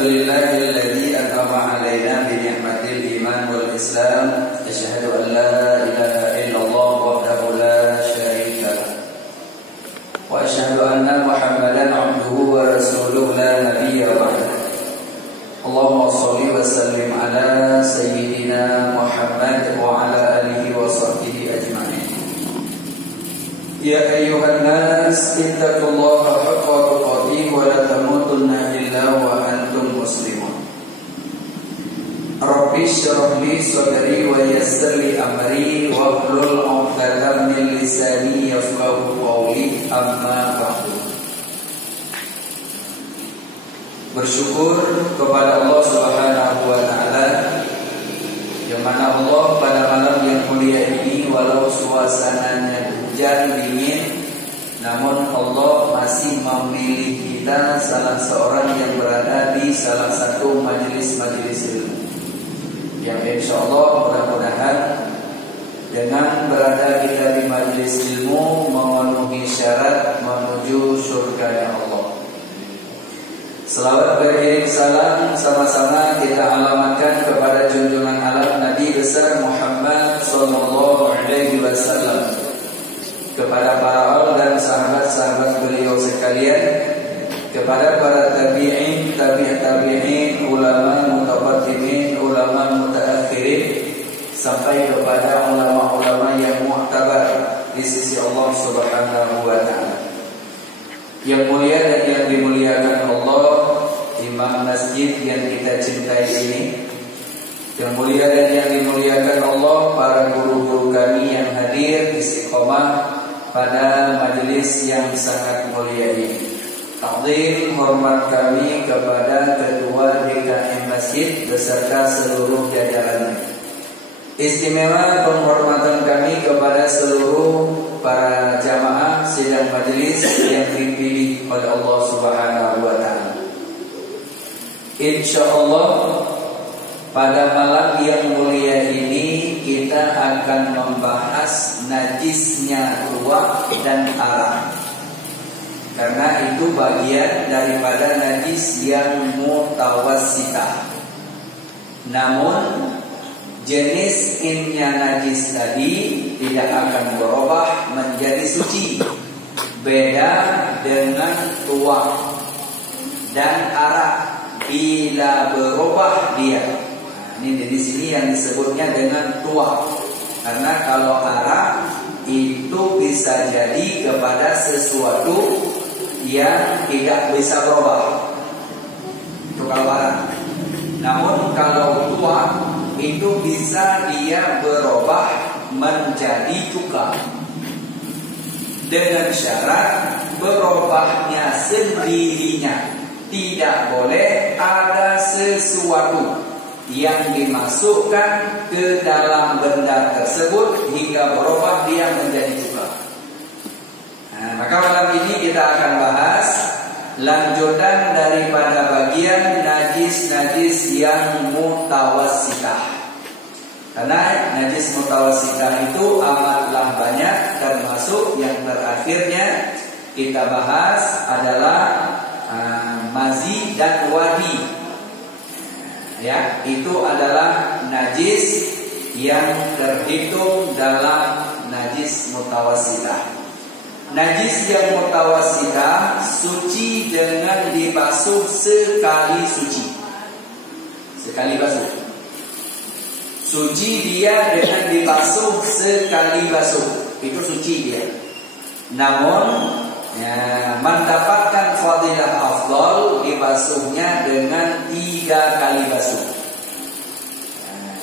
Alhamdulillahilladzi an'ama 'alaina bi ni'matil iman wal islam. Asyhadu an la ilaha illallah wahdahu la syarika lah. Wa asyhadu anna Muhammadan 'abduhu wa rasuluhu la nabiyya ba'dahu. Allahumma shalli wa sallim ala sayyidina Muhammad wa ala alihi wa sahbihi ajma'in. Ya ayyuhan nas ittaqullaha haqqa tuqatih wa la tamutunna illa wa antum muslimun. Rabbi shrah li sadri wa yassir li amri wa hlul 'uqdatam min lisani yafqahu qawli, amma ba'du. Bersyukur kepada Allah Subhanahu wa taala, yang mana Allah pada malam yang mulia ini walau suasananya hujan dingin, namun Allah masih memilih kita salah seorang yang berada di salah satu majelis-majelis ilmu, yang insyaallah mudah-mudahan dengan berada kita di majelis ilmu memenuhi syarat menuju surga Allah. Selawat beriring salam sama-sama kita alamatkan kepada junjungan alam Nabi besar Muhammad sallallahu alaihi wasallam, kepada para ulama dan sahabat-sahabat beliau sekalian, kepada para tabi'in, tabi'in, ulama mutaqaddimin, ulama mutaakhirin, sampai kepada ulama-ulama yang mu'tabar di sisi Allah Subhanahu wa taala. Yang mulia dan yang dimuliakan Allah, imam masjid yang kita cintai ini, yang mulia dan yang dimuliakan Allah, para guru-guru kami yang hadir istiqomah pada majelis yang sangat mulia ini. Takdim hormat kami kepada Ketua DKM Masjid beserta seluruh jajarannya. Istimewa penghormatan kami kepada seluruh para jamaah sidang majelis yang dipilih oleh Allah Subhanahu wa taala. Insyaallah pada malam yang mulia ini kita akan membahas najisnya tuak dan arak, karena itu bagian daripada najis yang mutawassitah. Namun jenis innya najis tadi tidak akan berubah menjadi suci. Beda dengan tuak dan arak, bila berubah dia. Ini di sini yang disebutnya dengan tuak. Karena kalau arak itu bisa jadi kepada sesuatu yang tidak bisa berubah. Itu kalau arak. Namun kalau tuak itu bisa dia berubah menjadi cuka, dengan syarat berubahnya sendirinya. Tidak boleh ada sesuatu yang dimasukkan ke dalam benda tersebut hingga berubah dia menjadi cuka. Maka malam ini kita akan bahas lanjutan daripada bagian najis-najis yang mutawassitah. Karena najis mutawassitah itu amatlah banyak, termasuk yang terakhirnya kita bahas adalah mazi dan wadi. Ya, itu adalah najis yang terhitung dalam najis mutawassitah. Najis yang mutawassitah suci dengan dibasuh sekali suci. Sekali basuh. Suci dia dengan dibasuh sekali basuh. Itu suci dia. Namun mendapatkan fadilah afdal dibasuhnya dengan 3 kali basuh.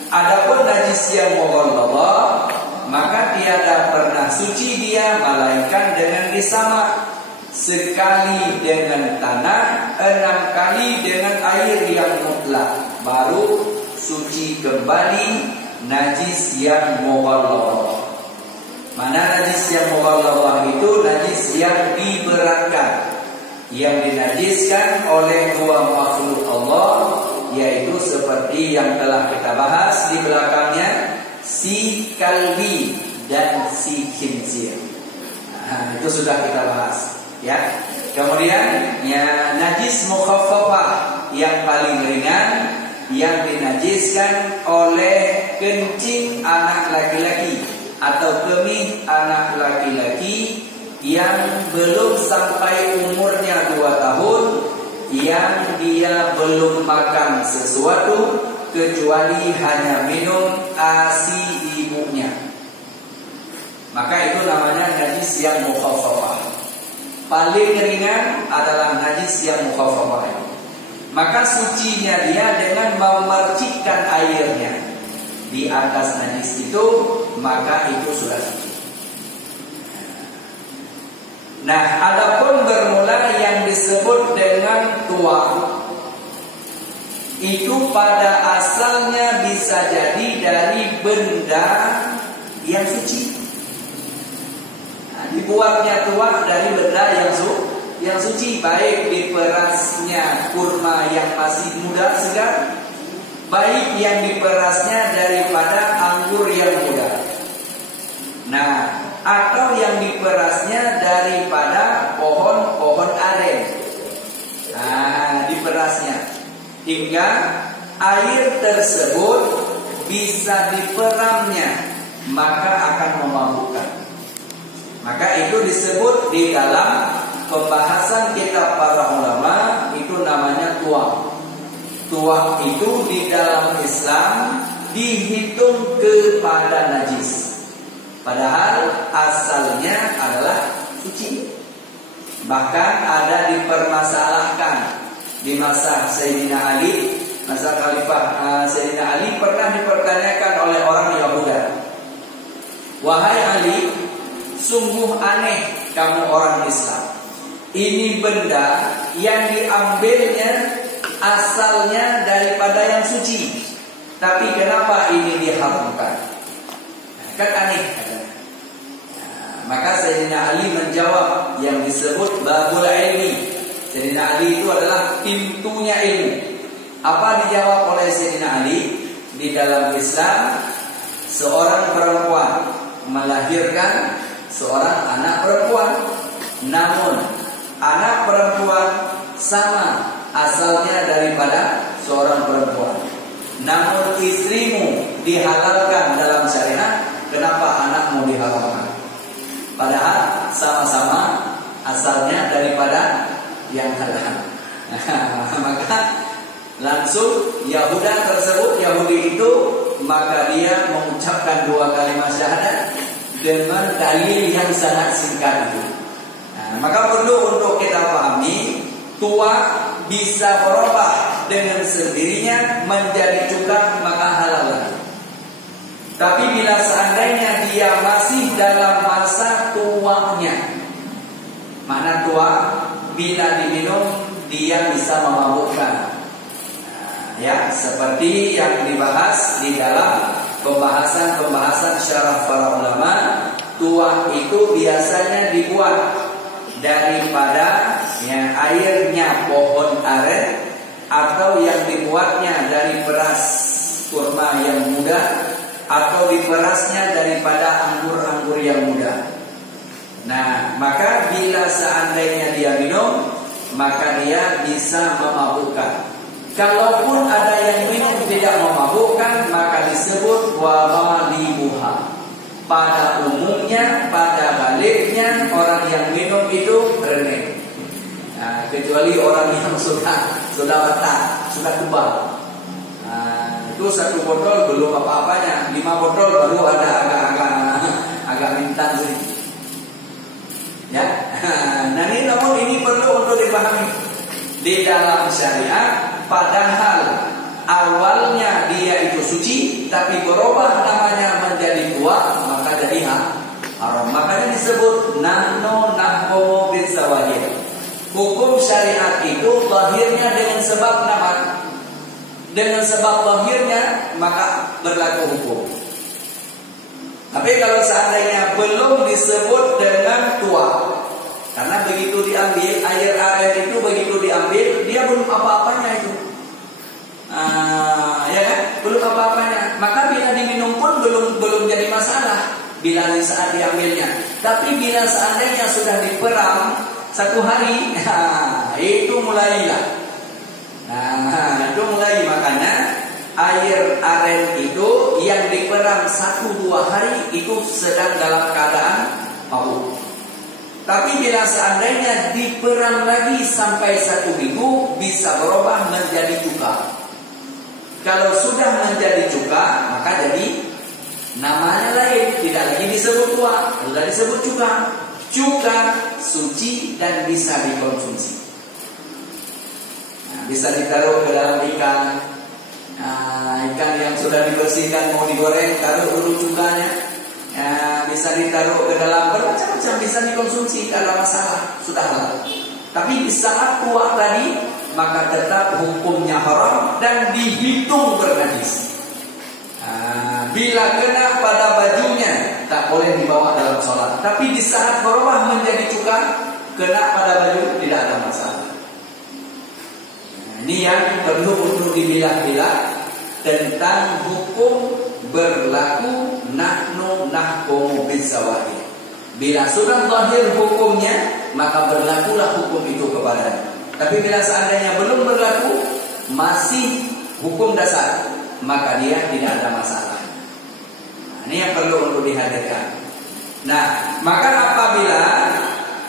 Adapun najis yang mughalladhah, maka tiada pernah suci dia melainkan dengan disamak, sekali dengan tanah, 6 kali dengan air yang mutlak, baru suci kembali najis yang mughalladhah. Mana najis yang mughalladhah itu najis yang diberatkan, yang dinajiskan oleh dua makhluk Allah, yaitu seperti yang telah kita bahas di belakangnya, si kalbi dan si khinzir. Itu sudah kita bahas, ya. Kemudian ya najis mukhaffafah yang paling ringan yang dinajiskan oleh kencing anak laki-laki atau kemih anak laki-laki yang belum sampai umurnya 2 tahun, yang dia belum makan sesuatu kecuali hanya minum ASI ibunya. Maka itu namanya najis yang mukhaffafah. Paling ringan adalah najis yang mukhaffafah. Maka sucinya dia dengan memercikkan airnya di atas najis itu, maka itu sudah suci. Nah, adapun bermula yang disebut dengan tuak, itu pada asalnya bisa jadi dari benda yang suci. Nah, dibuatnya tuak dari benda yang suci, baik diperasnya kurma yang masih muda segar, baik yang diperasnya daripada anggur yang muda. Nah, atau yang diperasnya daripada pohon-pohon aren. Nah, diperasnya hingga air tersebut bisa diperamnya, maka akan memabukkan. Maka itu disebut di dalam pembahasan kitab para ulama, itu namanya tuak. Tuak itu di dalam Islam dihitung kepada najis, padahal asalnya adalah suci. Bahkan ada dipermasalahkan di masa Sayyidina Ali, masa Khalifah Sayyidina Ali, pernah dipertanyakan oleh orang Yahudi, "Wahai Ali, sungguh aneh kamu orang Islam. Ini benda yang diambilnya asalnya daripada yang suci, tapi kenapa ini diharamkan?" Kan aneh. Maka Sayyidina Ali menjawab yang disebut babul ilmi. Sayyidina Ali itu adalah pintunya ilmu. Apa dijawab oleh Sayyidina Ali? Di dalam Islam, seorang perempuan melahirkan seorang anak perempuan, namun anak perempuan sama asalnya daripada seorang perempuan. Namun istrimu dihalalkan dalam syariat, kenapa anakmu dihalalkan? Padahal sama-sama asalnya daripada yang halal. Maka langsung Yahudi itu, maka dia mengucapkan 2 kalimat syahadat dengan dalil yang sangat singkat itu. Maka perlu untuk kita pahami, tuak bisa berubah dengan sendirinya menjadi cuka, maka halal lagi. Tapi bila seandainya dia masih dalam masa tuaknya, mana tuak, bila diminum dia bisa memabukkan. Ya, seperti yang dibahas di dalam pembahasan syarah para ulama, tuak itu biasanya dibuat daripada airnya pohon aren, atau yang dibuatnya dari beras kurma yang muda, atau diperasnya daripada anggur-anggur yang muda. Nah, maka bila seandainya dia minum, maka dia bisa memabukkan. Kalaupun ada yang minum tidak memabukkan, maka disebut wa malibuha. Pada umumnya, pada baliknya, orang yang minum itu reneh. Nah, kecuali orang yang sudah matang, sudah tebal. Itu 1 botol belum apa-apanya, 5 botol baru ada agak mintan sedikit. Ya, nah ini namun ini perlu untuk dipahami di dalam syariat. Padahal awalnya dia itu suci, tapi berubah namanya menjadi tuak, maka jadi haram. Makanya disebut nahnu bizawahir. Hukum syariat itu lahirnya dengan sebab nama. Dengan sebab lahirnya maka berlaku hukum. Tapi kalau seandainya belum disebut dengan tuak, karena begitu diambil air itu, begitu diambil dia belum apa-apanya itu, ya kan, belum apa-apanya. Maka bila diminum pun belum jadi masalah bila di saat diambilnya. Tapi bila seandainya sudah diperam 1 hari, itu mulailah. Nah, itu mulai, makanya air aren itu yang diperam 1-2 hari itu sedang dalam keadaan mabuk. Tapi bila seandainya diperam lagi sampai 1 minggu, bisa berubah menjadi cuka. Kalau sudah menjadi cuka, maka jadi namanya lain, tidak lagi disebut tua, sudah disebut cuka. Cuka suci dan bisa dikonsumsi. Bisa ditaruh ke dalam ikan. Ikan yang sudah dibersihkan mau digoreng, taruh dulu cukanya. Bisa ditaruh ke dalam bermacam-macam, bisa dikonsumsi, tidak ada masalah, sudah halal. Tapi di saat tua tadi, maka tetap hukumnya haram dan dihitung bernajis. Bila kena pada bajunya, tak boleh dibawa dalam sholat. Tapi di saat berubah menjadi cuka, kena pada baju, tidak ada masalah. Ini yang perlu untuk dibilah-bilah tentang hukum berlaku nahnu nahkumu bisawahi. Bila sudah zahir hukumnya, maka berlakulah hukum itu kepadanya. Tapi bila seandainya belum berlaku, masih hukum dasar, maka dia tidak ada masalah. Ini yang perlu untuk dihadirkan. Nah, maka apabila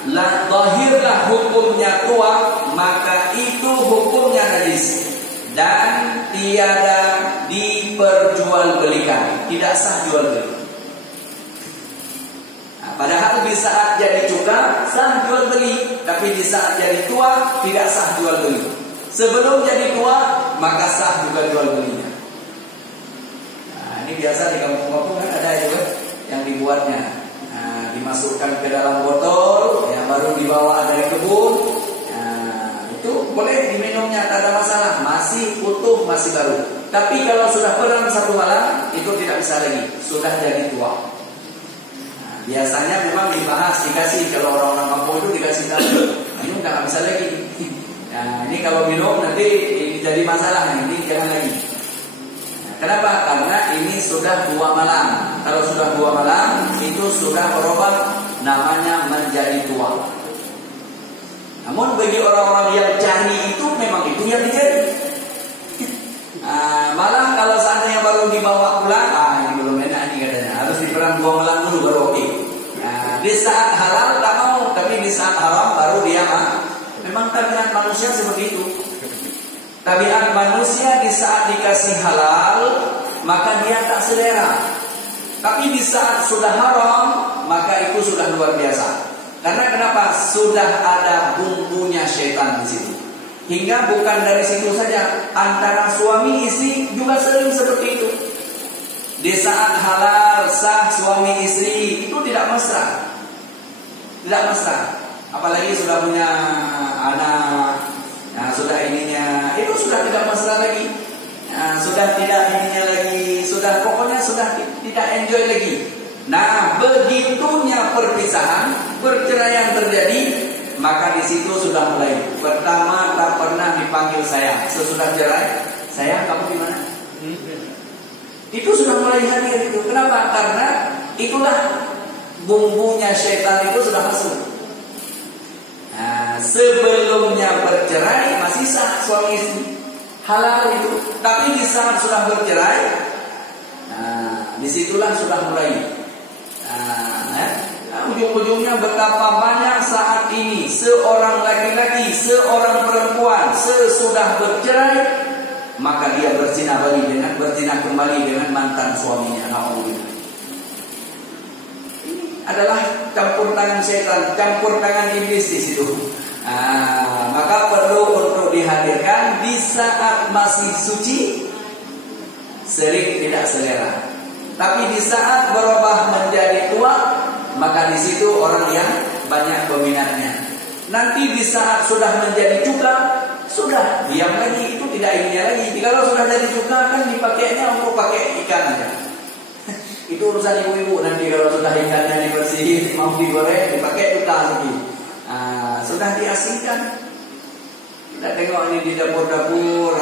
zahirlah hukumnya tua, maka itu hukumnya najis dan tiada diperjualbelikan, tidak sah jual beli. Padahal di saat jadi cuka sah jual beli, tapi di saat jadi tua tidak sah jual beli. Sebelum jadi tua maka sah juga jual belinya. Ini biasa di kampung-kampung kan ada juga yang dibuatnya. Dimasukkan ke dalam botol yang baru dibawa dari kebun. Itu boleh diminumnya, tak ada masalah, masih utuh, masih baru. Tapi kalau sudah peram 1 malam, itu tidak bisa lagi, sudah jadi tua. Biasanya memang dibahas, dikasih, kalau orang-orang kampung itu dikasih tahu, ini nggak bisa lagi. Ini kalau minum nanti jadi masalah, ini jangan lagi. Kenapa? Karena ini sudah 2 malam. Kalau sudah 2 malam, itu sudah berubah namanya menjadi tua. Namun bagi orang-orang yang cari itu, memang itu yang dijadi. Malah kalau seandainya baru dibawa pulang, ini belum enak nih katanya, harus diperam 2 malam dulu baru oke. Di saat halal tak mau, tapi di saat haram baru dia memang tabiat manusia seperti itu. Tabiat manusia di saat dikasih halal, maka dia tak selera. Tapi di saat sudah haram, maka itu sudah luar biasa. Karena kenapa? Sudah ada bumbunya syaitan di situ. Hingga bukan dari situ saja, antara suami istri juga sering seperti itu. Di saat halal sah suami istri itu tidak mesra. Tidak mesra. Apalagi sudah punya anak, sudah ininya, itu sudah tidak mesra lagi. Sudah tidak ininya lagi, sudah pokoknya sudah tidak enjoy lagi. Nah, begitunya perpisahan, perceraian terjadi, maka di situ sudah mulai. Pertama tak pernah dipanggil sayang, sesudah cerai, sayang kamu di mana? Itu sudah mulai hadir itu. Kenapa? Karena itulah bumbunya syaitan itu sudah masuk. Nah, sebelumnya bercerai masih sah suami istri, halal itu. Tapi di saat sudah bercerai, disitulah sudah mulai. Ujung-ujungnya betapa banyak saat ini seorang laki-laki, seorang perempuan sesudah bercerai, maka dia berzina kembali dengan mantan suaminya. Alhamdulillah. Ini adalah campur tangan setan, campur tangan iblis di situ. Maka perlu untuk dihadirkan di saat masih suci, sering tidak selera. Tapi di saat berubah menjadi tua, maka di situ orang yang banyak peminatnya. Nanti di saat sudah menjadi cuka, sudah diam lagi, itu tidak ininya lagi. Kalau sudah jadi cuka kan dipakainya untuk pakai ikan aja. Itu urusan ibu-ibu. Nanti kalau sudah ikannya dibersihin, mau digoreng, dipakai cuka lagi. Sudah diasingkan. Kita tengok ini di dapur-dapur,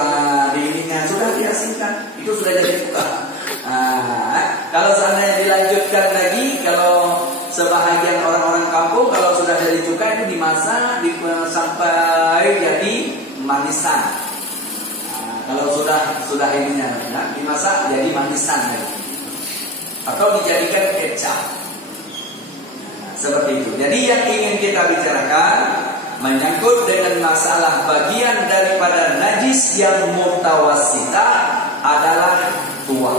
di ininya sudah diasingkan. Itu sudah jadi cuka. Kalau seandainya dilanjutkan lagi, kalau sebahagian orang-orang kampung kalau sudah jadi cuka itu dimasak sampai jadi manisan. Nah, kalau sudah ininya, nah, dimasak jadi manisan ya. Atau dijadikan kecap. Nah, seperti itu. Jadi yang ingin kita bicarakan menyangkut dengan masalah bagian daripada najis yang mutawassitah adalah tua.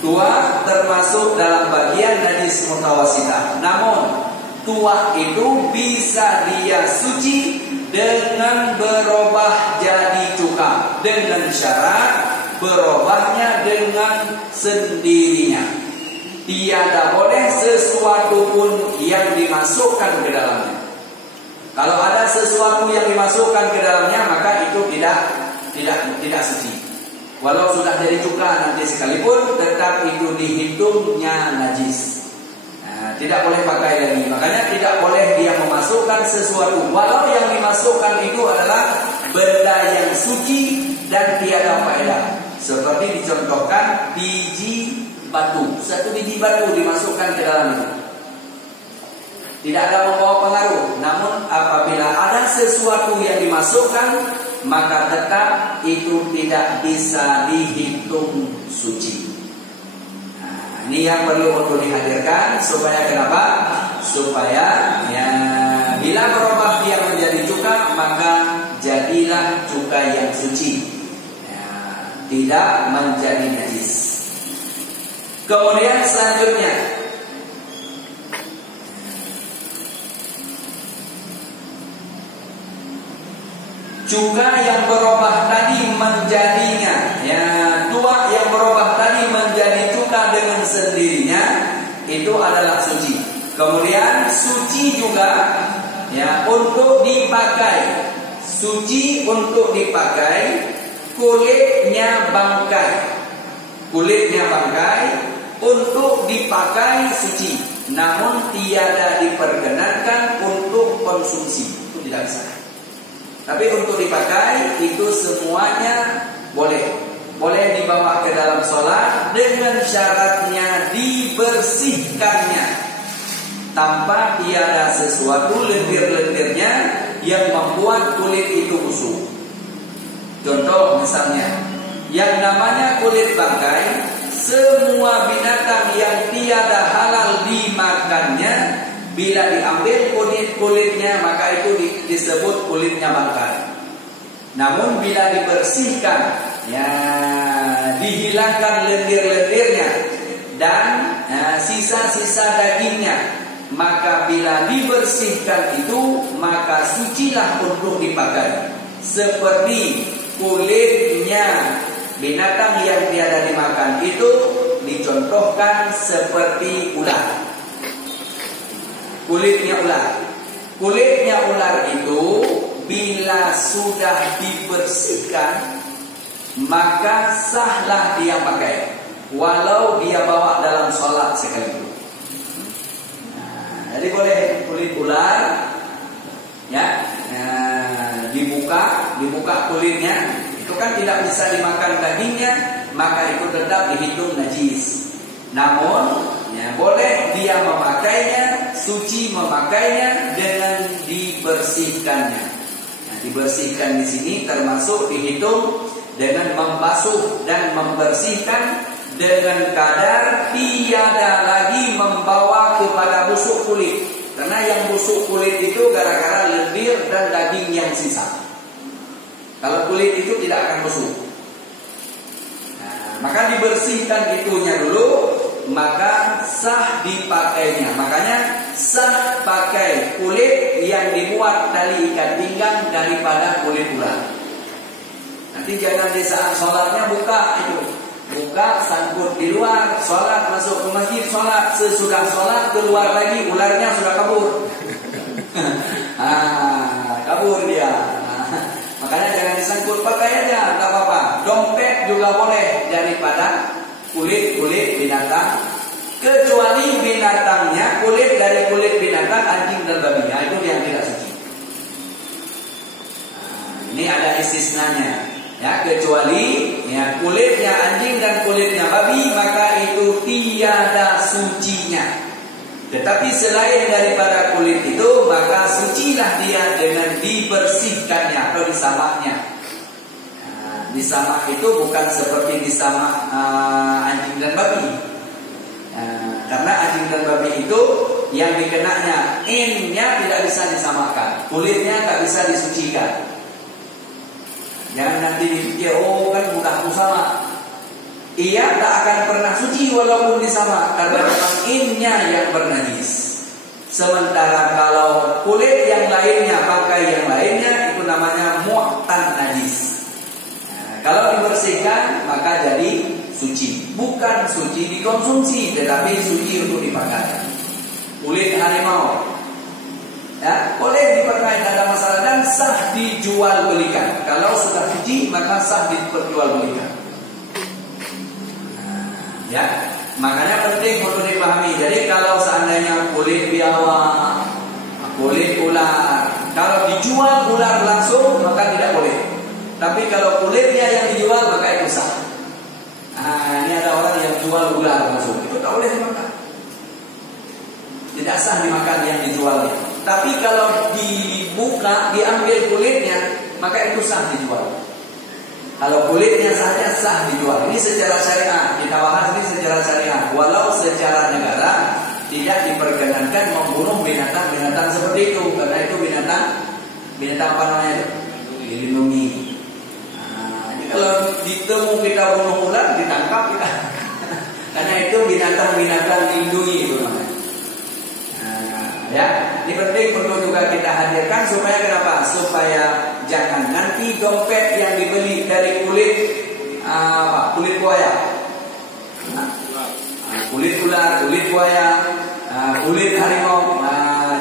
Tua termasuk dalam bagian najis mutawassitah. Namun tua itu bisa dia suci dengan berubah jadi cuka, dengan syarat berubahnya dengan sendirinya. Tiada boleh sesuatu pun yang dimasukkan ke dalamnya. Kalau ada sesuatu yang dimasukkan ke dalamnya, maka itu tidak suci. Walau sudah jadi cuka nanti sekalipun, tetap itu dihitungnya najis. Nah, tidak boleh pakai lagi. Makanya tidak boleh dia memasukkan sesuatu, walau yang dimasukkan itu adalah benda yang suci dan tiada faedah. Seperti dicontohkan biji batu. Satu biji batu dimasukkan ke dalam itu, tidak ada membawa pengaruh. Namun apabila ada sesuatu yang dimasukkan, maka tetap itu tidak bisa dihitung suci. Nah, ini yang perlu untuk dihadirkan. Supaya kenapa? Supaya ya, bila berubah dia menjadi cuka, maka jadilah cuka yang suci, ya, tidak menjadi najis. Kemudian selanjutnya, cuka yang berubah tadi menjadinya, ya, tua yang berubah tadi menjadi cuka dengan sendirinya, itu adalah suci. Kemudian suci juga, ya, untuk dipakai. Suci untuk dipakai kulitnya bangkai. Kulitnya bangkai untuk dipakai suci, namun tiada diperkenankan untuk konsumsi. Itu tidak bisa. Tapi untuk dipakai itu semuanya boleh. Boleh dibawa ke dalam sholat dengan syaratnya dibersihkannya, tanpa tiada sesuatu lendir-lendirnya yang membuat kulit itu busuk. Contoh misalnya, yang namanya kulit bangkai, semua binatang yang tiada halal dimakannya, bila diambil kulitnya, maka itu disebut kulitnya bangkai. Namun bila dibersihkan, ya, dihilangkan lendir-lendirnya dan sisa-sisa dagingnya, maka bila dibersihkan itu, maka sucilah untuk dipakai. Seperti kulitnya binatang yang tiada dimakan itu dicontohkan seperti ular. Kulitnya ular. Kulitnya ular itu bila sudah dibersihkan, maka sahlah dia pakai, walau dia bawa dalam sholat sekalipun. Jadi boleh kulit ular, ya, dibuka kulitnya, itu kan tidak bisa dimakan dagingnya, maka itu tetap dihitung najis. Namun ya, boleh dia memakainya, suci memakainya dengan dibersihkannya. Nah, dibersihkan di sini termasuk dihitung dengan membasuh dan membersihkan dengan kadar tiada lagi membawa kepada busuk kulit. Karena yang busuk kulit itu gara-gara lendir dan daging yang sisa. Kalau kulit itu tidak akan busuk. Nah, maka dibersihkan itunya dulu, maka sah dipakainya. Makanya sah pakai kulit yang dibuat tali ikat pinggang daripada kulit ular. Nanti jangan di saat sholatnya buka itu, buka sangkut di luar, sholat, masuk ke masjid, sholat, sesudah sholat keluar lagi, ularnya sudah kabur. Kabur dia. Makanya jangan disangkut, pakai aja, tak apa-apa. Dompet juga boleh daripada kulit binatang, kecuali binatangnya kulit dari kulit binatang anjing dan babi. Nah, itu yang tidak suci. Ini ada istisnanya. Ya, kecuali ya, kulitnya anjing dan kulitnya babi, maka itu tiada sucinya. Tetapi selain daripada kulit itu, maka sucilah dia dengan dibersihkannya atau disamaknya. Disamak itu bukan seperti disamak anjing dan babi. Karena anjing dan babi itu yang dikenanya innya tidak bisa disamakkan, kulitnya tak bisa disucikan. Jangan nanti dipikir, oh kan mudah sama. Ia tak akan pernah suci walaupun disamak, karena memang innya yang bernajis. Sementara kalau kulit yang lainnya, bangkai yang lainnya, itu namanya mu'tan najis. Kalau dibersihkan maka jadi suci. Bukan suci dikonsumsi, tetapi suci untuk dipakai. Kulit harimau, ya, boleh dipakai, tidak ada masalah, dan sah dijual belikan. Kalau sudah suci maka sah diperjual belikan. Ya, makanya penting untuk dipahami. Jadi kalau seandainya kulit biawak, kulit ular, kalau dijual ular langsung maka tidak boleh. Tapi kalau kulitnya yang dijual maka itu sah. Ini ada orang yang jual ular langsung, itu tak boleh dimakan. Tidak sah dimakan yang dijualnya. Tapi kalau dibuka, diambil kulitnya, maka itu sah dijual. Kalau kulitnya saja sah dijual. Ini secara syariat, kita bahas ini secara syariat. Walau secara negara tidak diperkenankan membunuh binatang-binatang seperti itu, karena itu binatang apa namanya? Dilindungi. Jadi kalau ditemu kita bunuh ular, ditangkap kita. Karena itu binatang-binatang dilindungi itu namanya. Ya, ini penting untuk juga kita hadirkan supaya kenapa? Supaya jangan nanti dompet yang dibeli dari kulit kulit buaya, kulit ular, kulit buaya, kulit harimau.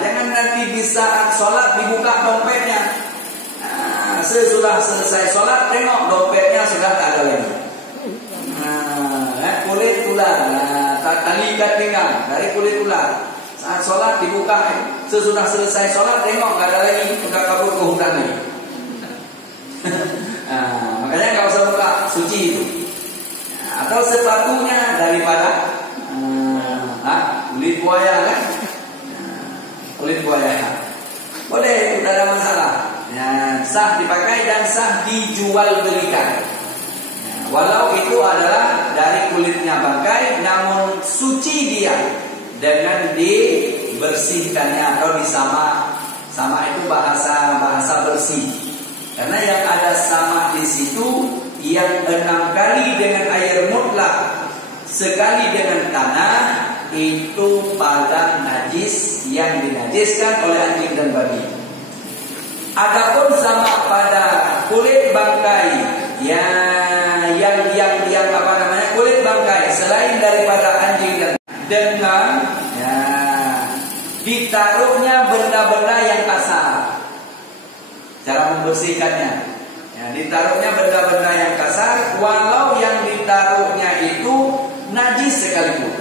Jangan nanti di saat sholat dibuka dompetnya. Sesudah selesai sholat tengok dompetnya sudah tak ada lagi. Kulit ular, tali ikat pinggang dari kulit ular. Saat sholat dibuka, sesudah selesai sholat tengok nggak ada lagi, sudah kabur ke hutan lagi. Makanya nggak usah buka, suci itu. Atau sepatunya daripada kulit buaya kan? Kulit buaya, boleh, itu tidak ada masalah. Ya, sah dipakai dan sah dijual belikan. Walau itu adalah dari kulitnya bangkai, namun suci dia dengan dibersihkannya atau disamak. Sama itu bahasa bersih. Karena yang ada samak di situ yang 6 kali dengan air mutlak, sekali dengan tanah, itu pada najis yang dinajiskan oleh anjing dan babi. Adapun samak pada kulit bangkai yang apa namanya, kulit bangkai selain daripada anjing dan dengan ditaruhnya benda-benda yang kasar. Cara membersihkannya, ditaruhnya benda-benda yang kasar, walau yang ditaruhnya itu najis sekalipun.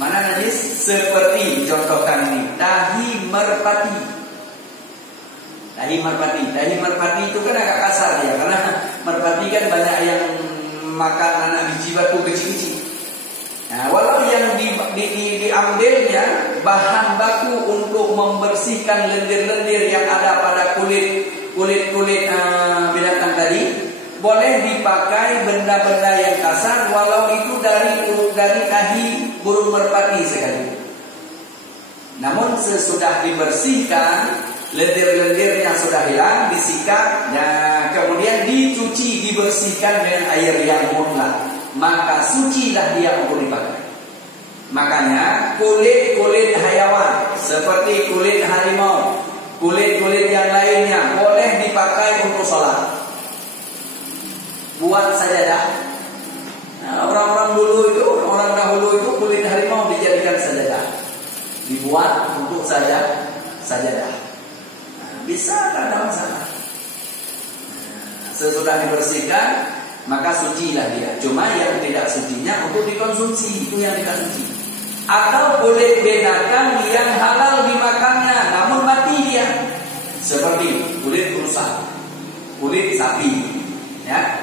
Mana najis? Seperti contohkan ini, tahi merpati. Tahi merpati itu kan agak kasar ya, karena merpati kan banyak yang makan anak biji batu kecil-kecil. Walau yang diambilnya bahan baku untuk membersihkan lendir-lendir yang ada pada kulit binatang tadi, boleh dipakai benda-benda yang kasar, walau itu dari tahi burung merpati sekali. Namun sesudah dibersihkan, lendir-lendirnya sudah hilang, disikat, kemudian dicuci, dibersihkan dengan air yang mutlak, maka sucilah dia untuk dipakai. Makanya kulit-kulit hayawan seperti kulit harimau, kulit-kulit yang lainnya boleh dipakai untuk sholat. Buat sajadah. Orang dahulu itu kulit harimau dijadikan sajadah, dibuat untuk sajadah. Bisa, tak ada masalah. Sesudah dibersihkan, maka sucilah dia. Cuma yang tidak sucinya untuk dikonsumsi, itu yang tidak suci. Atau kulit binatang yang halal dimakannya, namun mati dia. Seperti kulit rusa, kulit sapi,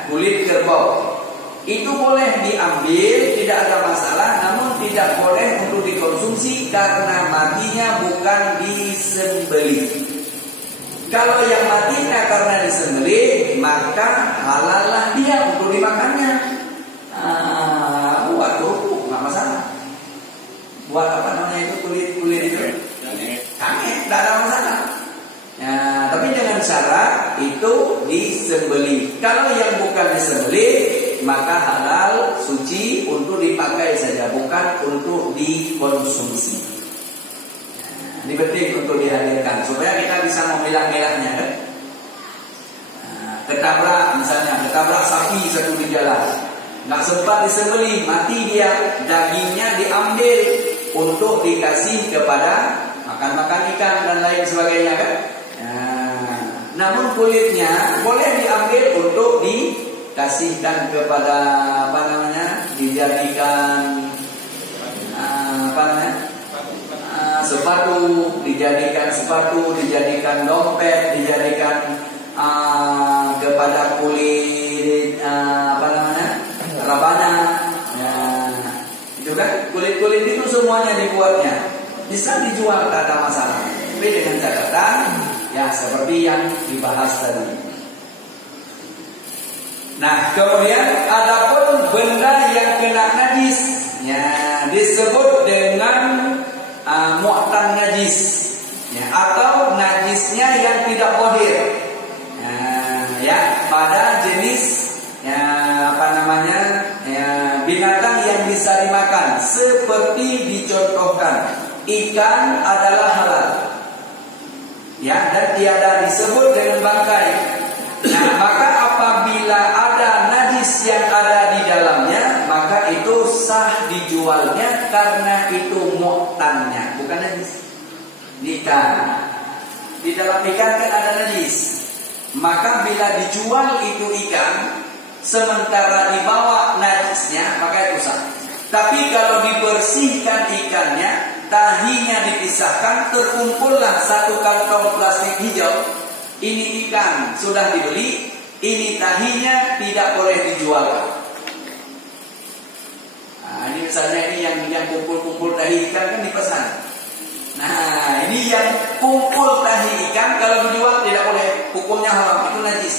kulit kerbau, itu boleh diambil, tidak ada masalah, namun tidak boleh untuk dikonsumsi karena matinya bukan disembelih. Kalau yang matinya karena disembelih, maka halallah dia untuk dimakannya. Buat kerupuk nggak masalah. Buat apa namanya itu kulit itu? Kanget, tidak ada masalah. Ya, tapi dengan syarat itu disembelih. Kalau yang bukan disembelih, maka halal suci untuk dipakai saja, bukan untuk dikonsumsi. Ini penting untuk dihadirkan supaya kita bisa memilah-milahnya kan? Ketabrak misalnya, ketabrak sapi satu di jalan, nggak sempat disembelih, mati dia, dagingnya diambil untuk dikasih kepada makan-makan ikan dan lain sebagainya kan? Namun kulitnya boleh diambil untuk dikasihkan kepada apa namanya, dijadikan apa namanya? Sepatu, dijadikan dompet, dijadikan kepada kulit apa namanya, rabana, ya, itu kan kulit itu semuanya dibuatnya, bisa dijual, tidak ada masalah, tapi dengan catatan ya seperti yang dibahas tadi. Nah, kemudian adapun benda yang kena najis, ya disebut dengan mu'tan najis, ya, atau najisnya yang tidak bohir, ya, pada jenis ya, apa namanya, ya, binatang yang bisa dimakan, seperti dicontohkan ikan adalah halal, ya, dan tiada disebut dengan bangkai. Nah, maka apabila ada najis yang ada di dalamnya, maka itu sah dijualnya karena itu mu'tannya, bukan najis. Ikan, di dalam ikan kan ada najis, maka bila dijual itu ikan, sementara dibawa najisnya, maka itu sah. Tapi kalau dibersihkan ikannya, tahinya dipisahkan, terkumpullah satu kantong plastik hijau. Ini ikan sudah dibeli, ini tahinya tidak boleh dijual. Nah, ini misalnya ini yang kumpul-kumpul tahi ikan kan dipesan. Nah, ini yang kumpul tahi ikan kalau dijual tidak boleh, hukumnya haram, itu najis.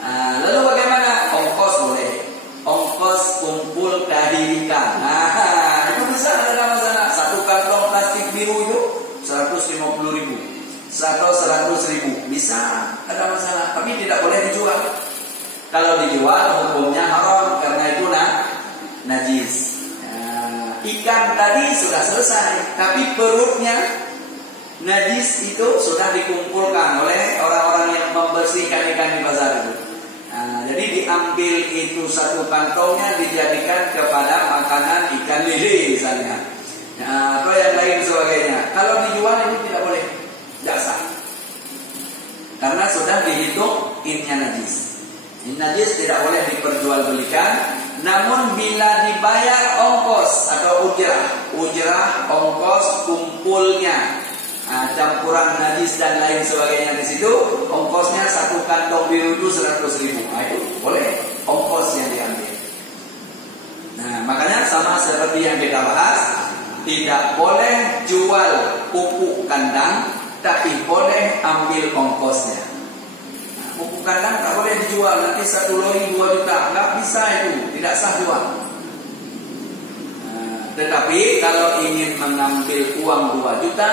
Nah, lalu bagaimana? Ongkos boleh, ongkos kumpul tahi ikan. Nah, itu bisa, ada masalah. Satu kantong plastik biru itu 150.000. Atau 100.000 bisa, ada masalah, tapi tidak boleh dijual. Kalau dijual hukumnya haram karena itu najis. Ikan tadi sudah selesai, tapi perutnya najis itu sudah dikumpulkan oleh orang-orang yang membersihkan ikan di pasar itu. Jadi diambil itu satu kantongnya dijadikan kepada makanan ikan lele misalnya, atau yang lain sebagainya. Kalau dijual itu tidak boleh. Jasa, karena sudah dihitung innya najis. Ini najis tidak boleh diperjualbelikan. Namun bila dibayar ongkos atau ujrah ongkos kumpulnya, campuran najis dan lain sebagainya di situ, ongkosnya satu kantong biru itu 100.000. Itu boleh ongkos yang diambil. Nah, makanya sama seperti yang kita bahas, tidak boleh jual pupuk kandang, tapi boleh ambil ongkosnya. Nah, pupuk kandang tak boleh dijual, nanti 1 lori 2 juta, nggak bisa itu, tidak sah jual. Tetapi kalau ingin mengambil uang 2 juta,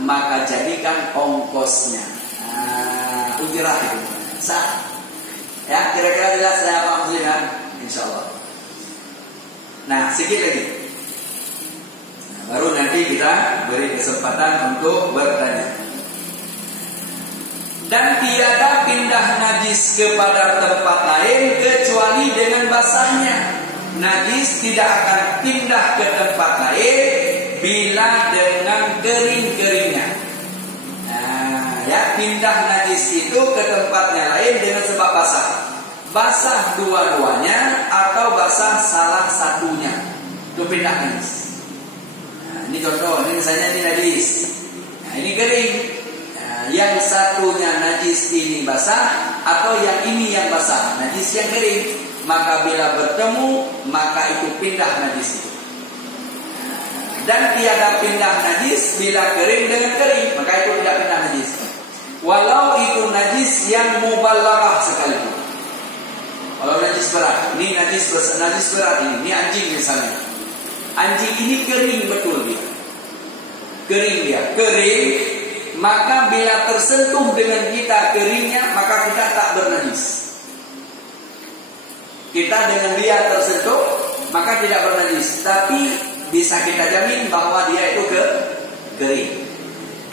maka jadikan ongkosnya. Ujrah itu sah. Ya, kira-kira jelas saya apa maksudnya? Insya Allah. Nah, sedikit lagi. Baru nanti kita beri kesempatan untuk bertanya. Dan tiada pindah najis kepada tempat lain kecuali dengan basahnya. Najis tidak akan pindah ke tempat lain bila dengan kering-keringnya. Nah, ya, pindah najis itu ke tempatnya lain dengan sebab basah. Basah dua-duanya atau basah salah satunya, itu pindah najis. Ini contoh, ini misalnya ini najis, nah ini kering, nah, yang satunya najis ini basah atau yang ini yang basah, najis yang kering. maka bila bertemu maka itu pindah najis itu. Dan tiada pindah najis bila kering dengan kering, maka itu tidak pindah najis. Walau itu najis yang mubalaghah sekalipun. Kalau najis berat, ini najis berat ini anjing misalnya. Anjing ini kering betul dia. Kering, maka bila tersentuh dengan kita keringnya, maka kita tak bernajis. Kita dengan dia tersentuh, maka tidak bernajis. Tapi bisa kita jamin bahwa dia itu kering.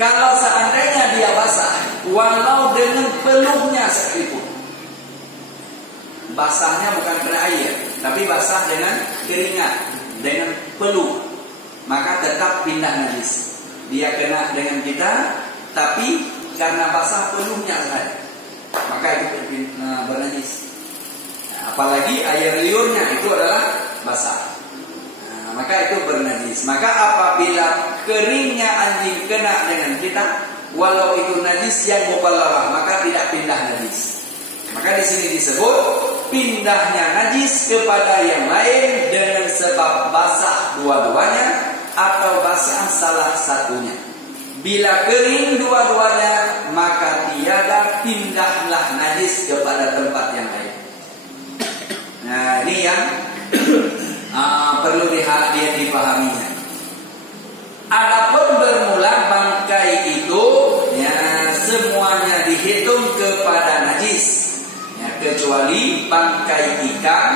Kalau seandainya dia basah, walau dengan peluhnya sekalipun, basahnya bukan kena air, tapi basah dengan keringat, dengan peluh, maka tetap pindah najis. Dia kena dengan kita, tapi karena basah peluhnya saja, maka itu bernajis. Apalagi air liurnya itu adalah basah, maka itu bernajis. Maka apabila keringnya anjing kena dengan kita, walau itu najis yang mubalaghah, maka tidak pindah najis. Maka di sini disebut pindahnya najis kepada yang lain dengan sebab basah dua-duanya atau basah salah satunya. Bila kering dua-duanya, maka tiada pindahlah najis kepada tempat yang lain. Nah, ini yang perlu dipahaminya. Adapun bermula bangkai itu, ya semuanya dihitung kepada najis, ya, kecuali bangkai ikan,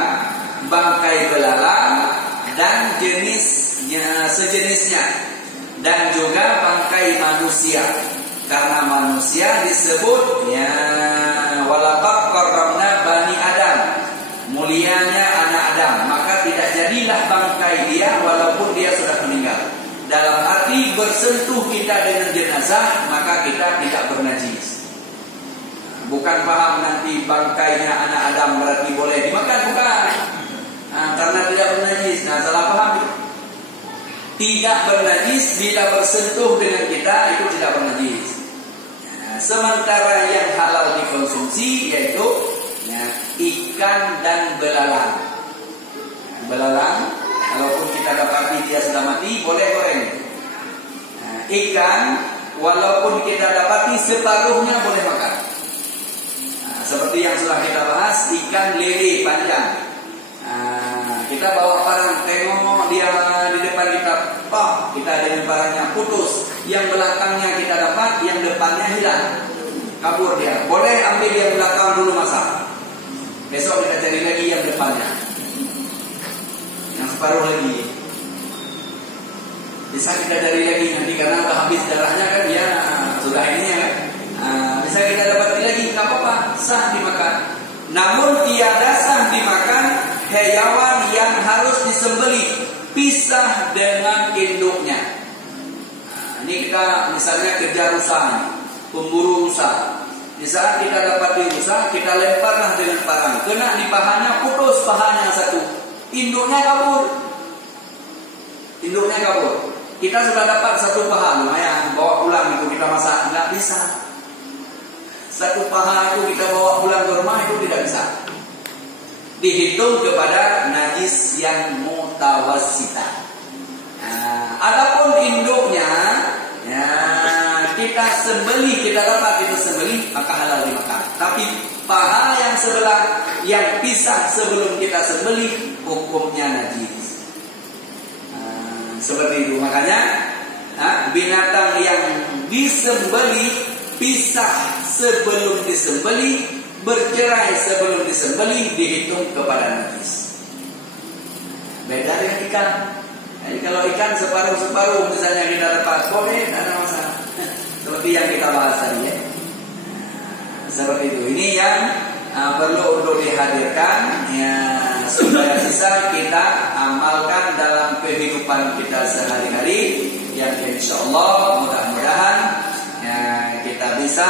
bangkai belalang dan jenisnya sejenisnya, dan juga bangkai manusia. Karena manusia disebut ya walaqad karramna bani Adam, mulianya anak Adam, maka tidak jadilah bangkai dia walaupun dia sudah meninggal. Dalam arti bersentuh kita dengan jenazah, maka kita tidak bernajis. Bukan paham nanti bangkainya anak Adam berarti boleh dimakan, bukan. Karena tidak bernajis. Salah paham. Tidak bernajis bila bersentuh dengan kita, itu tidak bernajis. Sementara yang halal dikonsumsi yaitu ikan dan belalang. Belalang, walaupun kita dapati dia sudah mati, boleh goreng. Ikan, walaupun kita dapati separuhnya, boleh makan. Seperti yang sudah kita bahas, ikan lele panjang. Kita bawa barang, tengok dia di depan kita, kita dengan barangnya putus. Yang belakangnya kita dapat, yang depannya hilang, kabur dia. Boleh ambil yang belakang dulu masak. Besok kita cari lagi yang depannya, yang separuh lagi. Bisa kita cari lagi nanti karena udah habis darahnya kan, ya sudah ini ya kan. Bisa kita dapat lagi, nggak apa-apa, sah dimakan. Namun tiada sah dimakan hewan yang harus disembelih pisah dengan induknya. Ini kita misalnya kerja rusa, pemburu rusa. Di saat kita dapati rusa, kita lemparlah dengan parang, kena di pahanya, putus pahanya satu, induknya kabur. Kita sudah dapat satu paha, lumayan, bawa pulang itu kita masak, nggak bisa. Satu paha itu kita bawa pulang ke rumah, itu tidak bisa. Dihitung kepada najis yang mutawassitah. Adapun induknya, ya kita sembelih, kita dapat itu sembelih, maka halal dimakan. Tapi paha yang sebelah, yang pisah sebelum kita sembelih, hukumnya najis. Seperti itu. Makanya binatang yang disembelih, pisah sebelum disembelih, bercerai sebelum disembelih, dihitung kepada najis. Beda dengan ikan. Jadi kalau ikan separuh-separuh misalnya kita dapat, boleh, tidak ada masalah. Seperti yang kita bahas tadi ya. Seperti itu. Ini yang perlu untuk dihadirkan ya, supaya bisa kita amalkan dalam kehidupan kita sehari-hari, yang insyaallah mudah-mudahan ya, kita bisa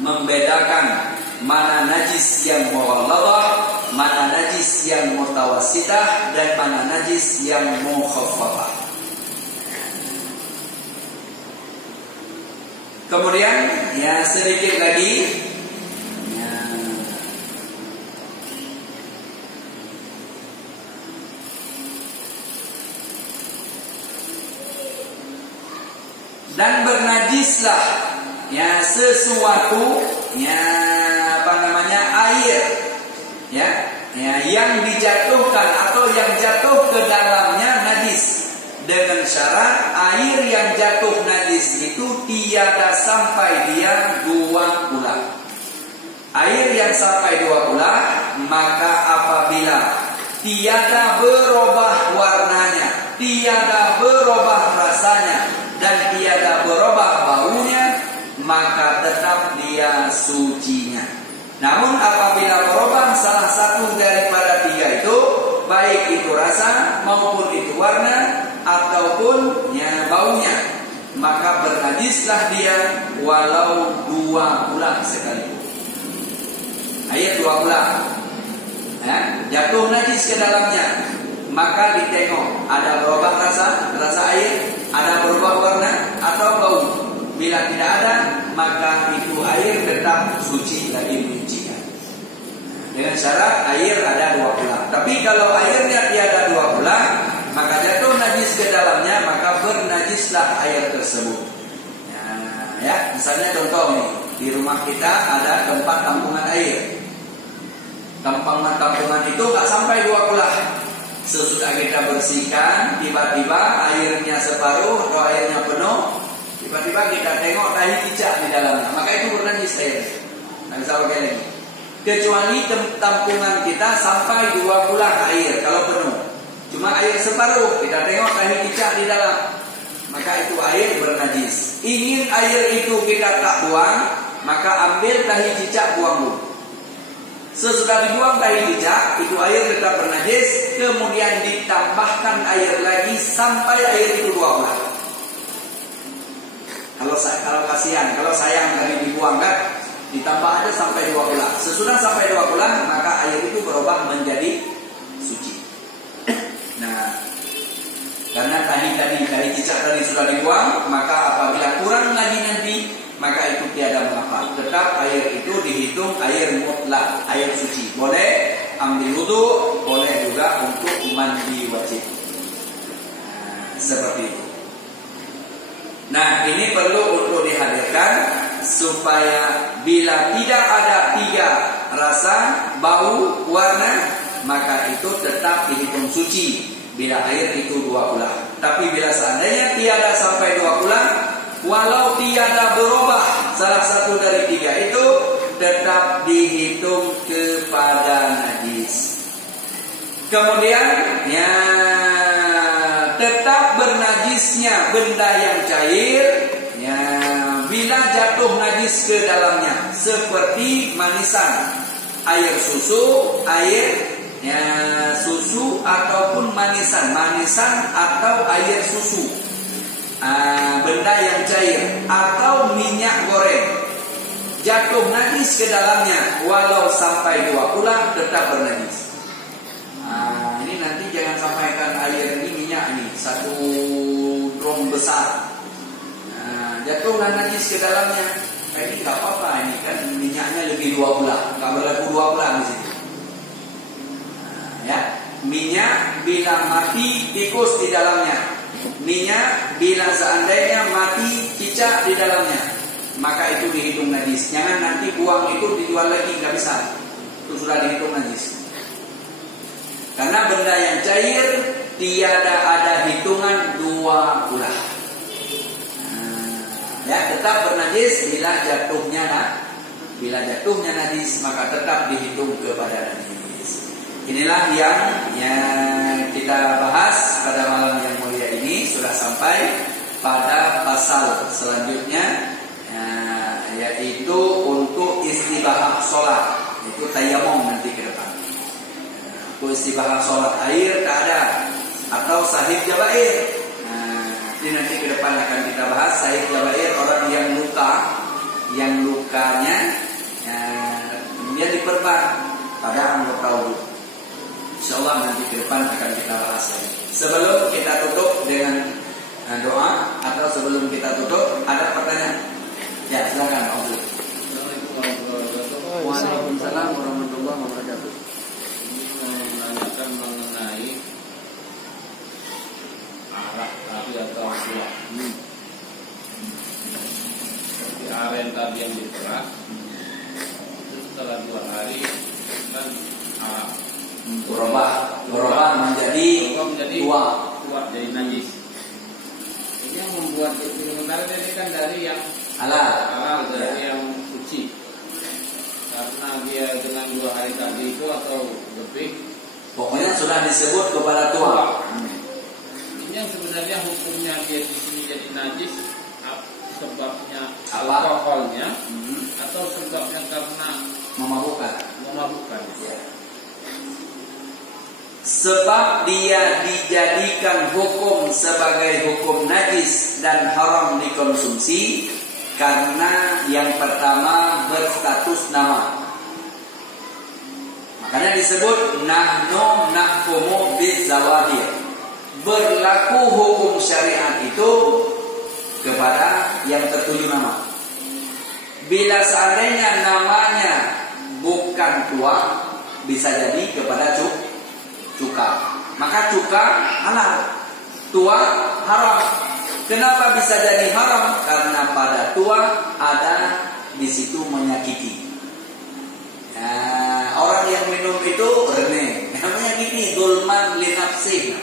membedakan mana najis yang mughalladah, mana najis yang mutawassitah, dan mana najis yang mukhaffafah. Kemudian ya sedikit lagi ya, Dan bernajislah ya sesuatu air yang dijatuhkan atau yang jatuh ke dalamnya najis, dengan syarat air yang jatuh najis itu tiada sampai dia 2 ulah. Air yang sampai 2 ulah, maka apabila tiada berubah warnanya, tiada berubah rasanya, dan tiada berubah baunya, maka tetap dia sucinya. Namun apabila berubah salah satu daripada 3 itu, baik itu rasa maupun itu warna ataupun baunya, maka bernajislah dia walau 2 ulah sekalipun. Air 2 ulah jatuh najis ke dalamnya, maka ditengok ada berubah rasa air, ada berubah warna atau bau. Bila tidak ada, maka itu air tetap suci lagi menyucikan. Dengan syarat air ada 2 ulah. Tapi kalau airnya tiada 2 ulah, maka jatuh najis ke dalamnya, maka bernajislah air tersebut. Misalnya contoh ini, di rumah kita ada tempat tampungan air. Tampungan itu tak sampai 2 ulah. Sesudah kita bersihkan, tiba-tiba airnya separuh atau airnya penuh, tiba-tiba kita tengok tahi cicak di dalamnya, maka itu bernajis air. Tak bisa pakai lagi. Kecuali tampungan kita sampai 2 ulah air kalau penuh. Cuma air separuh, kita tengok tahi cicak di dalam, maka itu air bernajis. Ingin air itu kita tak buang, maka ambil tahi cicak, buang dulu. Sesudah dibuang tahi cicak, itu air tetap bernajis. Kemudian ditambahkan air lagi sampai air itu 2 ulah. Kalau kasihan, kalau sayang tadi dibuang kan, ditambah aja sampai 2 ulah. Sesudah sampai 2 ulah, maka air itu berubah menjadi suci. Nah, karena tahi cicak tadi sudah dibuang, maka apabila kurang lagi nanti, maka itu tiada mengapa. Tetap air itu dihitung air mutlak, air suci. Boleh ambil wudu, boleh juga untuk mandi wajib. Seperti itu. Nah, ini perlu untuk dihadirkan supaya bila tidak ada 3 rasa, bau, warna, maka itu tetap dihitung suci bila air itu 2 ulah. Tapi bila seandainya tiada sampai 2 ulah, walau tiada berubah salah satu dari 3 itu, tetap dihitung kepada najis. Kemudian tetap bernajisnya benda yang cair bila jatuh najis ke dalamnya, seperti manisan, air susu, susu ataupun manisan atau air susu, benda yang cair atau minyak goreng, jatuh najis ke dalamnya walau sampai 2 ulah tetap bernajis. Ini nanti jangan sampaikan air ini minyak ini 1 drum besar, jatuh najis ke dalamnya, ini nggak apa-apa, ini kan minyaknya lebih 2 ulah, nggak berlaku 2 ulah di situ. Minyak bila mati tikus di dalamnya, minyak bila seandainya mati cicak di dalamnya, maka itu dihitung najis. Jangan nanti buang itu dijual lagi, nggak bisa. Itu sudah dihitung najis. Karena benda yang cair tiada ada hitungan 2 ulah. Tetap bernajis bila jatuhnya najis, maka tetap dihitung kepada najis. Inilah yang kita bahas pada malam yang mulia ini. Sudah sampai pada pasal selanjutnya, yaitu untuk istibahah sholat, itu tayamum nanti ke depan. Untuk istibahah sholat air tak ada, atau sahih jabair. Ini nanti ke depan akan kita bahas sahih jabair, orang yang lukanya kemudian diperban pada anggota wudu. InsyaAllah nanti ke depan akan kita bahas lagi. Sebelum kita tutup dengan doa, atau sebelum kita tutup, ada pertanyaan? Ya, silakan. Waalaikumsalam warahmatullahi wabarakatuh. Menanyakan mengenai arah tapi atau suah aren tadi yang diperas, itu setelah 2 hari kan berubah menjadi tua jadi najis. Ini yang membuat itu sementara ini kan dari yang halal dari yang suci. Karena dia dengan 2 hari tadi itu atau lebih, pokoknya sudah disebut kepada tua. Ini yang sebenarnya hukumnya dia di sini jadi najis, sebabnya alkoholnya atau sebabnya karena memabukkan. Ya. Sebab dia dijadikan hukum sebagai hukum najis dan haram dikonsumsi karena yang pertama berstatus nama. Makanya disebut nahnu nahkumu bizawahir. Berlaku hukum syariat itu kepada yang tertuju nama. Bila seandainya namanya bukan tua, bisa jadi kepada cuka. Maka cuka halal, tua haram. Kenapa bisa jadi haram? Karena pada tua ada di situ menyakiti. Nah, orang yang minum itu rene, menyakiti, zulman li nafsih.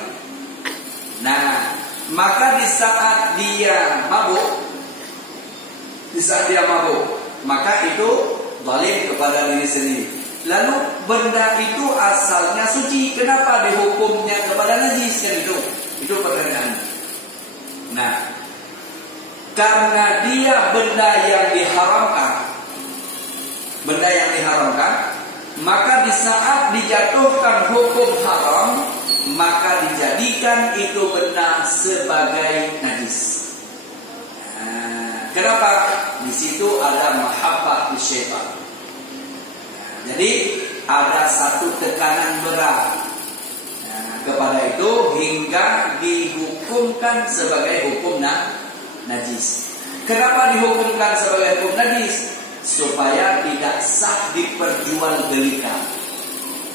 Nah, maka di saat dia mabuk, maka itu zalim kepada diri sendiri. Lalu benda itu asalnya suci, kenapa dihukumnya kepada najis kan itu? Itu pertanyaan. Nah, karena dia benda yang diharamkan, maka di saat dijatuhkan hukum haram, maka dijadikan itu benda sebagai najis. Nah, kenapa? Di situ ada mahabbah syaitan. Jadi ada satu tekanan berat kepada itu hingga dihukumkan sebagai hukum najis. Kenapa dihukumkan sebagai hukum najis? Supaya tidak sah diperjualbelikan.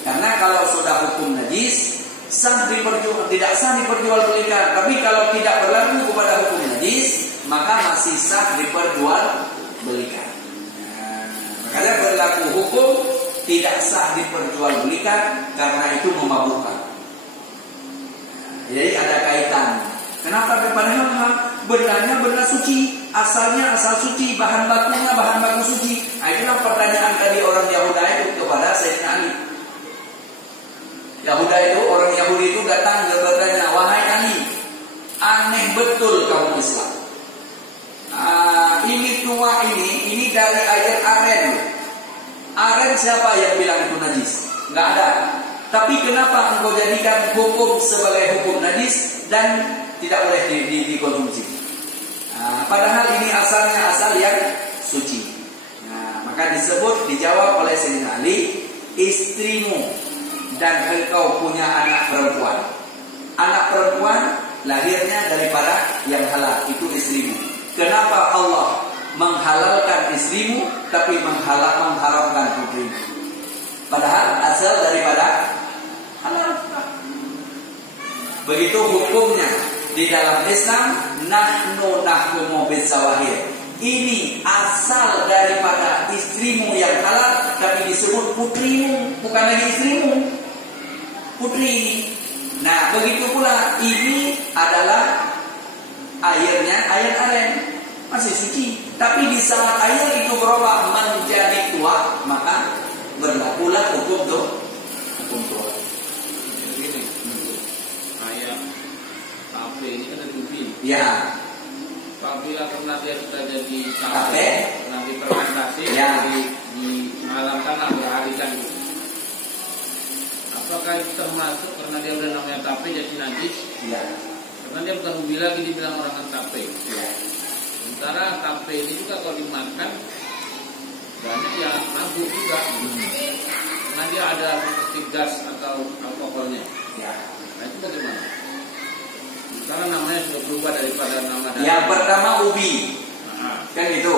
Karena kalau sudah hukum najis, tidak sah diperjualbelikan. Tapi kalau tidak berlaku kepada hukum najis, maka masih sah diperjualbelikan. Makanya berlaku hukum tidak sah diperjualbelikan karena itu memabukkan. Jadi ada kaitan. Kenapa? Padahal bendanya benda suci, asalnya asal suci, bahan bakunya bahan baku suci. Nah, itulah pertanyaan tadi orang Yahuda itu kepada Sayyidina Ali. Orang Yahudi itu datang dan bertanya, wahai Ali, aneh betul kamu Islam. Ini tua ini dari air aren. Aren siapa yang bilang itu najis? Nggak ada. Tapi kenapa engkau jadikan hukum sebagai hukum najis dan tidak boleh dikonsumsi? Padahal ini asalnya asal yang suci. Maka dijawab oleh Sayyidina Ali, istrimu dan engkau punya anak perempuan. Anak perempuan lahirnya daripada yang halal, itu istrimu. Kenapa Allah menghalalkan istrimu tapi mengharamkan putrimu? Padahal asal daripada halal. Begitu hukumnya di dalam Islam, nahnu nahkumu bizawahir. Ini asal daripada istrimu yang halal tapi disebut putrimu, bukan lagi istrimu. Putri. Nah, begitu pula ini adalah air aren, masih suci. Tapi di saat air itu berubah menjadi tua, maka berlakulah hukum tua. Begini, kayak tape ini kan ada tubi. Ya. Apabila pernah dia sudah jadi tape, nanti fermentasi, ya. dimalamkan atau diharikan. Apakah itu termasuk karena dia udah namanya tape jadi najis? Ya. Karena dia bukan ubi lagi dibilang orang kan tape. Ya. Sementara tape ini juga kalau dimakan banyak yang mabuk juga. Karena dia ada seperti gas atau alkoholnya. Ya. Nah itu bagaimana? Karena namanya sudah berubah daripada nama dasar. Yang pertama ubi. Kan gitu.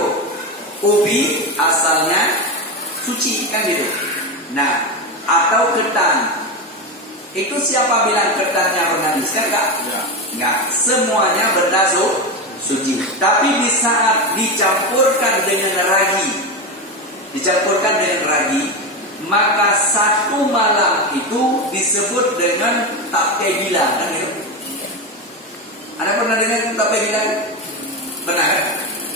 Ubi asalnya suci kan gitu. Nah, atau ketan. Itu siapa bilang ketannya bernajis? Kan enggak? Ya. Enggak. Semuanya benda suci. Tapi di saat dicampurkan dengan ragi, maka satu malam itu disebut dengan tape gila, kan ya? Ada pernah dengar tape gila? Benar.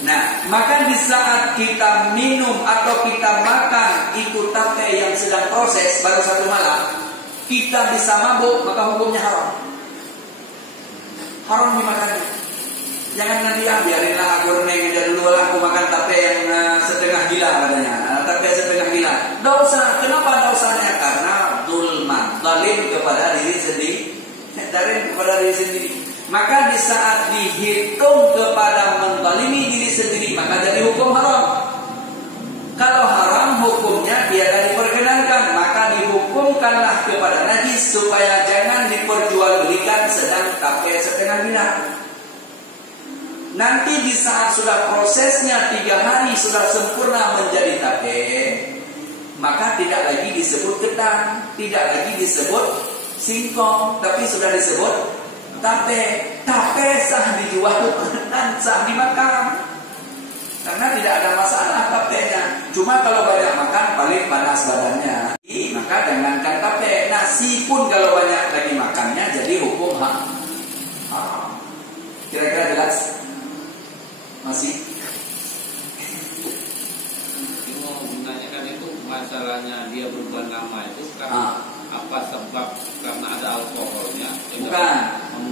Nah, maka di saat kita minum atau kita makan itu tape yang sedang proses baru satu malam, kita bisa mabuk, maka hukumnya haram. Haram dimakannya. Jangan nanti biarinlah aku neng dulu lah aku makan tape yang setengah gila katanya. Tape setengah gila. Dosa. Kenapa dosanya? Karena zulman, zalim kepada diri sendiri. Maka di saat dihitung kepada menzalimi diri sendiri, maka jadi hukum haram. Kalau haram hukumnya tiada diperkenankan, maka dihukumkanlah kepada najis supaya jangan diperjualbelikan sedang tape setengah gila. Nanti di saat sudah prosesnya 3 hari sudah sempurna menjadi tape, maka tidak lagi disebut ketan, tidak lagi disebut singkong, tapi sudah disebut tape. Tape sah dijual dan sah dimakan, karena tidak ada masalah tapenya. Cuma kalau banyak makan paling panas badannya, maka jangankan tape. Nasi pun kalau banyak lagi makannya jadi hukum haram. Kira-kira jelas? Masih? Mau menanyakan itu masalahnya dia berubah nama itu karena apa sebab? Karena ada alkoholnya? Bukan.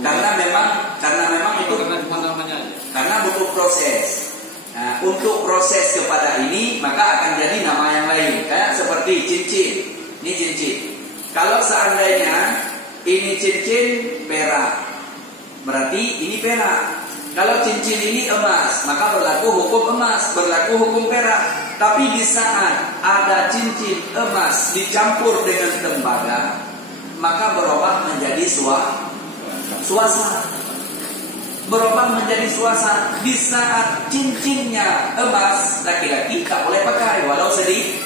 Karena memang itu karena cuma namanya aja. Karena butuh proses. Nah, untuk proses kepada ini maka akan jadi nama yang lain. Kayak seperti cincin. Ini cincin. Kalau seandainya ini cincin perak, berarti ini perak. Kalau cincin ini emas, maka berlaku hukum emas, berlaku hukum perak. Tapi di saat ada cincin emas dicampur dengan tembaga, maka berubah menjadi suasa. Berubah menjadi suasa. Di saat cincinnya emas, laki-laki tak boleh pakai walau sedikit.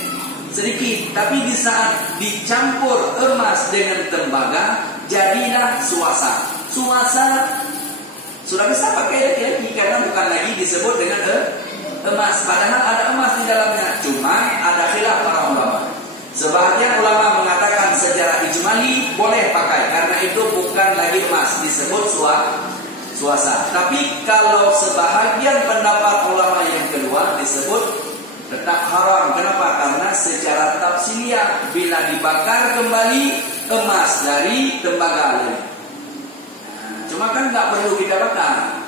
Tapi di saat dicampur emas dengan tembaga, jadilah suasa. Suasa sudah bisa pakai laki-laki karena bukan lagi disebut dengan emas. Padahal ada emas di dalamnya. Cuma ada khilaf para ulama. Sebahagian ulama mengatakan secara ijmali boleh pakai karena itu bukan lagi emas, disebut suasa. Tapi kalau sebahagian pendapat ulama yang kedua disebut tetap haram. Kenapa? Karena secara tafsiliyah bila dibakar kembali emas dari tembaga. Cuma kan nggak perlu kita bakar,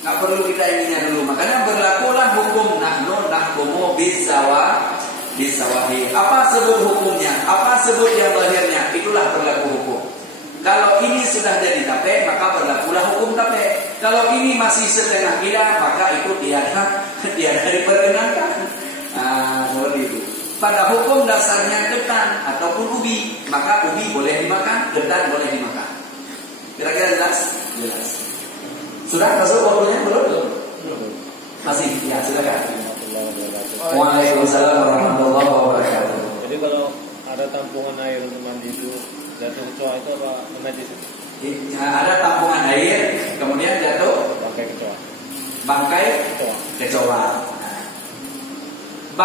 nggak perlu kita ininya dulu. Makanya berlakulah hukum nahkumu bisawahi. Apa sebut hukumnya? Apa sebut yang lahirnya? Itulah berlaku hukum. Kalau ini sudah jadi tape, maka berlakulah hukum tape. Kalau ini masih setengah gila, maka itu tiada diperkenankan. Seperti itu. Pada hukum dasarnya ketan ataupun ubi, maka ubi boleh dimakan, ketan boleh dimakan. Kira-kira jelas? Jelas. Sudah masuk waktunya belum? Masih? Ya, silakan. Waalaikumsalam warahmatullahi wabarakatuh. Jadi kalau ada tampungan air untuk mandi itu jatuh kecoa itu apa najis? Ada tampungan air, kemudian jatuh bangkai kecoa.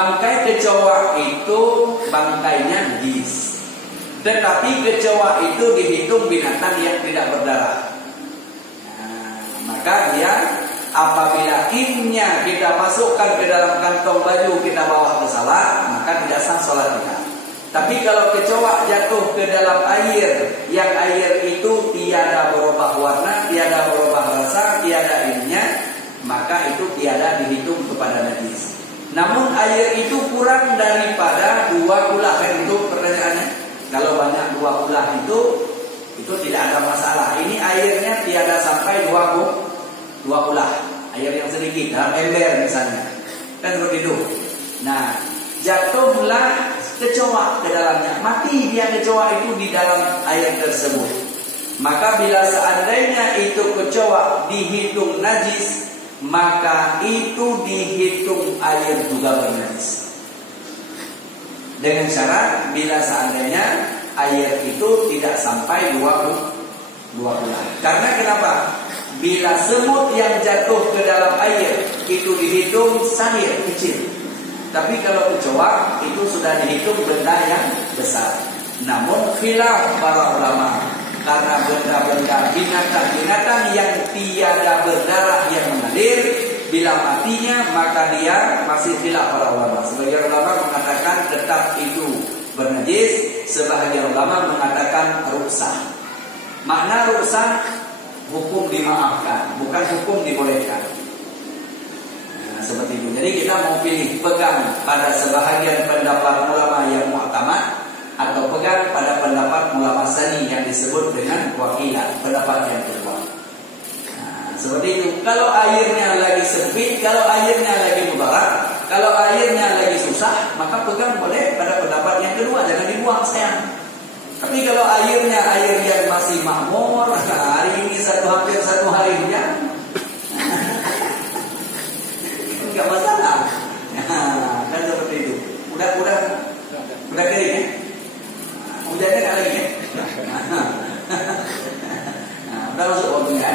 Bangkai kecoa itu bangkainya najis. Tetapi kecoa itu dihitung binatang yang tidak berdarah. Maka dia apabila innya kita masukkan ke dalam kantong baju kita bawa ke salat, maka tidak sah salat kita. Tapi kalau kecoa jatuh ke dalam air, yang air itu tiada berubah warna, tiada berubah rasa, tiada innya, maka itu tiada dihitung kepada najis. Namun air itu kurang daripada 2 kulah. Itu pertanyaannya. Kalau banyak 2 kulah itu tidak ada masalah. Ini airnya tiada sampai 2 kulah. Air yang sedikit dalam ember misalnya. Kan seperti itu. Nah, jatuhlah kecoa ke dalamnya. Mati dia kecoa itu di dalam air tersebut. Maka bila seandainya itu kecoa dihitung najis, maka itu dihitung air juga bernajis. Dengan syarat bila seandainya air itu tidak sampai 2 kulah. Karena kenapa? bila semut yang jatuh ke dalam air itu dihitung sahir kecil. Tapi kalau kecoak itu sudah dihitung benda yang besar. Namun khilaf para ulama, karena benda-benda binatang-binatang yang tiada berdarah yang mengalir, bila matinya maka dia masih khilaf para ulama. Sebagian ulama mengatakan tetap itu bernajis, sebagian ulama mengatakan ruksah. Makna ruksah hukum dimaafkan, bukan hukum dibolehkan. Nah, seperti itu. Jadi kita mau pilih pegang pada sebahagian pendapat ulama yang mu'tamad atau pegang pada pendapat ulama sani yang disebut dengan wakilah, pendapat yang kedua. Seperti itu. Kalau airnya lagi sempit, kalau airnya lagi mudarat, kalau airnya lagi susah, maka pegang boleh pada pendapat yang kedua, jangan dibuang sayang. Tapi kalau airnya air yang masih makmur, hari ini hampir satu hari hujan, enggak masalah. Kan seperti itu. Udah kering ya? Hujannya enggak lagi ya? Udah masuk waktunya.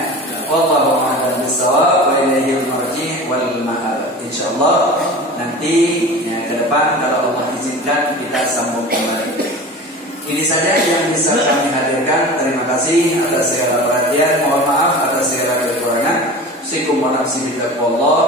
Wallahu a'lam bishawab wa ilaihil marji' wal ma'ab. Insyaallah nanti ya, ke depan kalau Allah izinkan kita sambung kembali. Ini saja yang bisa kami hadirkan. Terima kasih atas segala perhatian. Mohon maaf atas segala kekurangan. Assalamualaikum warahmatullahi wabarakatuh.